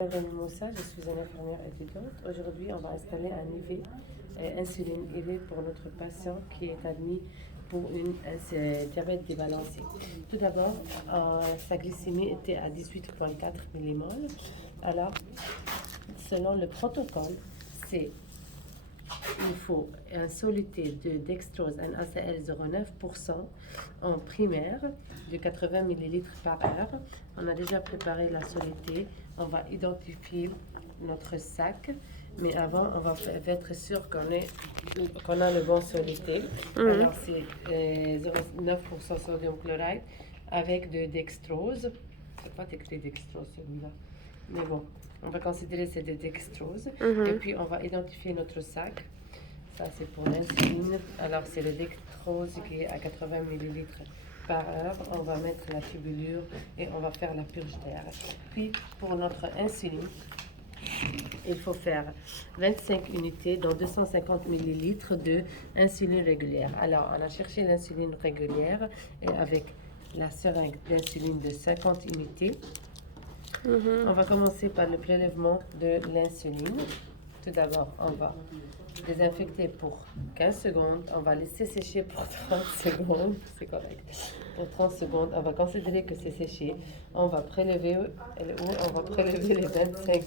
Bienvenue Moussa, je suis une infirmière étudiante. Aujourd'hui, on va installer un IV, insuline IV pour notre patient qui est admis pour une diabète débalancé. Tout d'abord, sa glycémie était à 18,4 millimoles. Alors, selon le protocole, il faut un soluté de dextrose NaCl 0,9% en primaire de 80 ml par heure. On a déjà préparé la soluté. On va identifier notre sac, mais avant, on va être sûr qu'on a le bon soluté. Alors, c'est 0,9% sodium chloride avec de dextrose. C'est pas écrit dextrose celui-là, mais bon. On va considérer c'est de dextrose. Et puis, on va identifier notre sac. Ça, c'est pour l'insuline. Alors, c'est le dextrose qui est à 80 ml par heure. On va mettre la tubulure et on va faire la purge d'air. Puis, pour notre insuline, il faut faire 25 unités dans 250 ml de insuline régulière. Alors, on a cherché l'insuline régulière et avec la seringue d'insuline de 50 unités. On va commencer par le prélèvement de l'insuline. Tout d'abord, on va désinfecter pour 15 secondes. On va laisser sécher pour 30 secondes. C'est correct. Pour 30 secondes, on va considérer que c'est séché. On va prélever les 25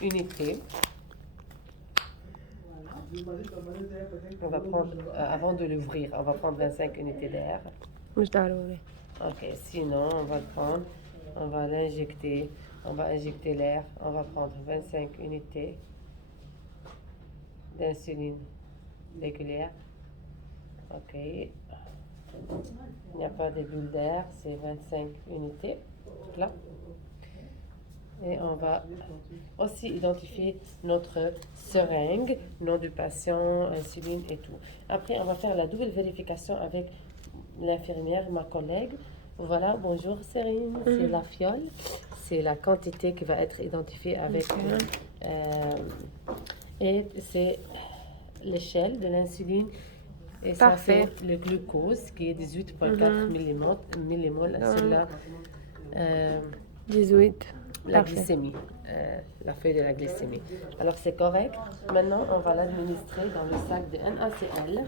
unités. On va prendre, avant de l'ouvrir, on va prendre 25 unités d'air. Ok, sinon, on va l'injecter. On va injecter l'air. On va prendre 25 unités d'insuline régulière. Ok. Il n'y a pas de bulles d'air, c'est 25 unités. Là. Et on va aussi identifier notre seringue, nom du patient, insuline et tout. Après, on va faire la double vérification avec l'infirmière, ma collègue. Voilà, bonjour Cérine, c'est la fiole. C'est la quantité qui va être identifiée avec... et c'est l'échelle de l'insuline. Et Parfait. ça, c'est le glucose qui est 18,4 millimoles. Cela, 18. la Parfait. glycémie, la feuille de la glycémie. Alors, c'est correct. Maintenant, on va l'administrer dans le sac de NaCl.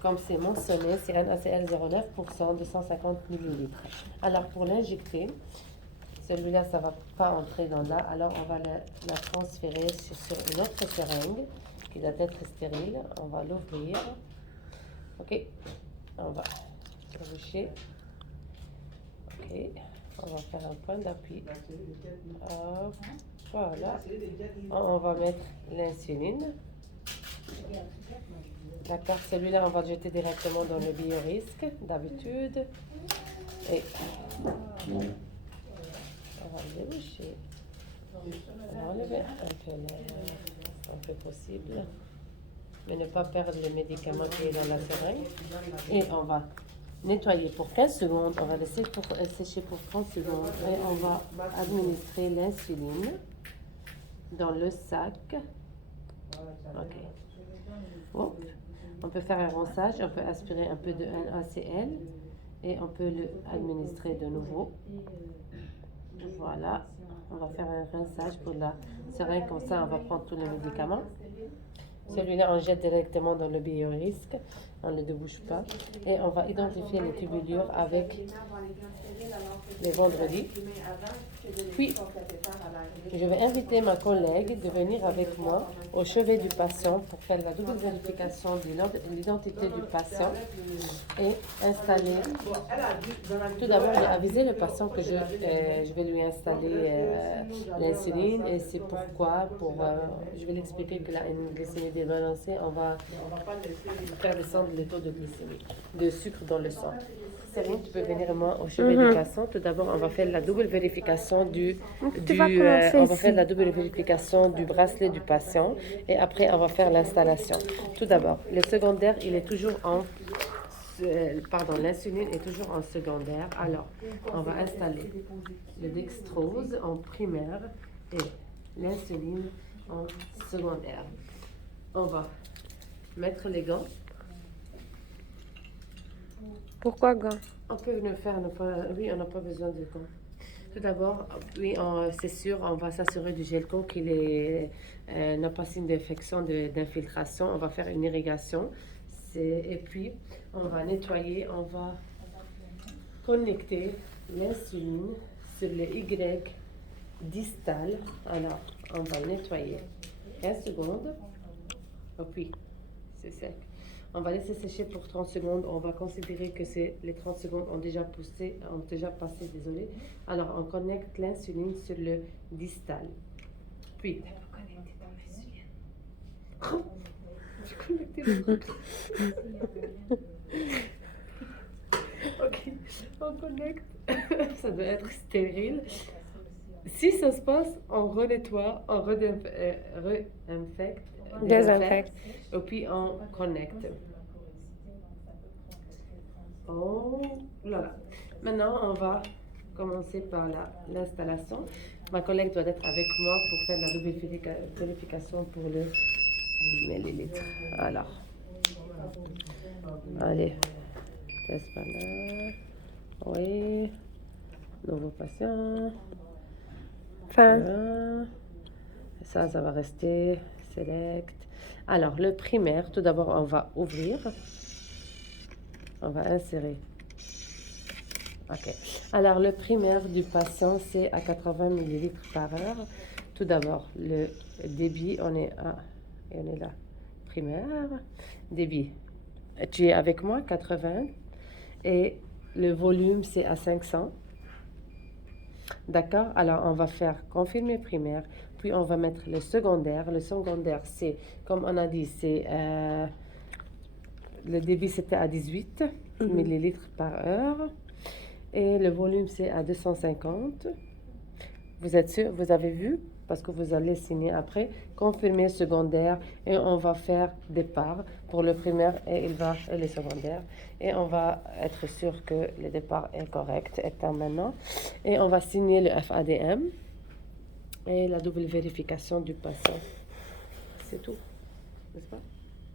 Comme c'est mentionné, c'est NaCl 0,9%, 250 ml. Alors, pour l'injecter, celui-là, ça ne va pas entrer dans là. Alors, on va la transférer sur une autre seringue qui doit être stérile. On va l'ouvrir. OK. On va boucher. OK. On va faire un point d'appui. Voilà. On va mettre l'insuline. D'accord. Celui-là, on va le jeter directement dans le biorisque, d'habitude. Et on va le déboucher. On va enlever un peu possible. Mais ne pas perdre le médicament qui est dans la seringue. Et on va nettoyer pour 15 secondes. On va laisser sécher pour 30 secondes. Et on va administrer l'insuline dans le sac. OK. Hop. On peut faire un ronçage. On peut aspirer un peu de NaCl. Et on peut l'administrer de nouveau. Voilà. On va faire un rinçage pour la seringue. Comme ça, on va prendre tous les médicaments. Celui-là, on jette directement dans le biorisque. On ne le débouche pas. Et on va identifier les tubulures avec les vendredis. Puis, je vais inviter ma collègue de venir avec moi au chevet du patient pour faire la double vérification de l'identité du patient et installer. Tout d'abord, j'ai avisé le patient que je vais lui installer l'insuline et c'est pourquoi. Je vais l'expliquer qu'il a une glycémie débalancée. On va faire descendre le taux de glycémie, de sucre dans le sang. Céline, tu peux venir moi au chevet du patient. Tout d'abord, on va faire la double vérification on va faire la double vérification du bracelet du patient et après on va faire l'installation. Tout d'abord, le secondaire, il est toujours l'insuline est toujours en secondaire. Alors, on va installer le dextrose en primaire et l'insuline en secondaire. On va mettre les gants. Pourquoi gants? On peut le faire, oui, on n'a pas besoin de gants. Tout d'abord, oui, c'est sûr, on va s'assurer du gelco qu'il n'a pas signe d'infection, d'infiltration. On va faire une irrigation. Et puis, on va nettoyer, on va connecter l'insuline sur le Y distal. Alors, on va nettoyer 15 secondes. Oh puis, c'est sec. On va laisser sécher pour 30 secondes. On va considérer que les 30 secondes ont déjà passé, désolé. Alors, on connecte l'insuline sur le distal. Puis, oh, j'ai connecté le truc. Ok, on connecte. Ça doit être stérile. Si ça se passe, on renettoie, on désinfecte, et puis on connecte. Oh là là. Maintenant, on va commencer par l'installation. Ma collègue doit être avec moi pour faire la double vérification pour le millilitre. Alors, allez, test par là. Oui, nouveau patient. Fin. Voilà. Ça va rester select. Alors, le primaire, tout d'abord, on va ouvrir. On va insérer. Ok. Alors, le primaire du patient, c'est à 80 ml par heure. Tout d'abord, le débit, on est là. Primaire, débit. Tu es avec moi, 80. Et le volume, c'est à 500. D'accord? Alors, on va faire confirmer primaire, puis on va mettre le secondaire. Le secondaire, c'est, comme on a dit, c'est le débit, c'était à 18 millilitres par heure. Et le volume, c'est à 250. Vous êtes sûr? Vous avez vu? Parce que vous allez signer après. Confirmer secondaire. Et on va faire départ pour le primaire et le secondaire. Et on va être sûr que le départ est correct, étant maintenant. Et on va signer le FADM et la double vérification du patient. C'est tout, n'est-ce pas?